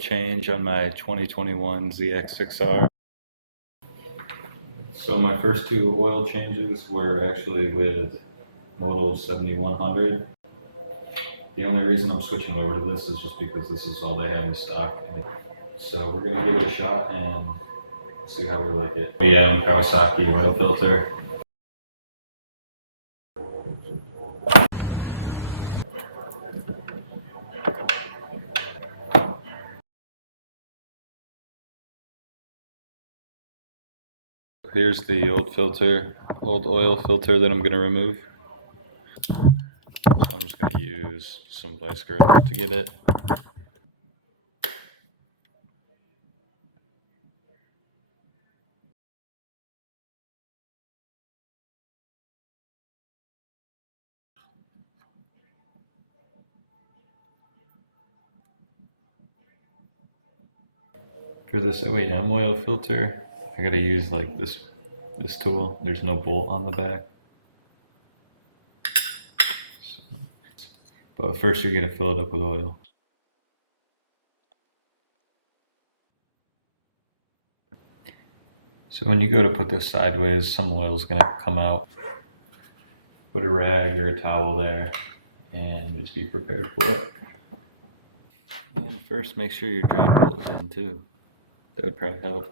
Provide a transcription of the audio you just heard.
change on my 2021 ZX6R. So my first two oil changes were actually with Motul 7100. The only reason I'm switching over to this is just because this is all they have in stock. So we're going to give it a shot and see how we like it. OEM Kawasaki Oil Filter. Here's the old oil filter that I'm going to remove. So I'm just going to use some vice grip to get it. For this OEM oil filter, I gotta use like this tool. There's no bolt on the back. But first you're gonna fill it up with oil. So when you go to put this sideways, some oil is gonna come out. Put a rag or a towel there and just be prepared for it. And first make sure your drain bolt's in too. That would probably help.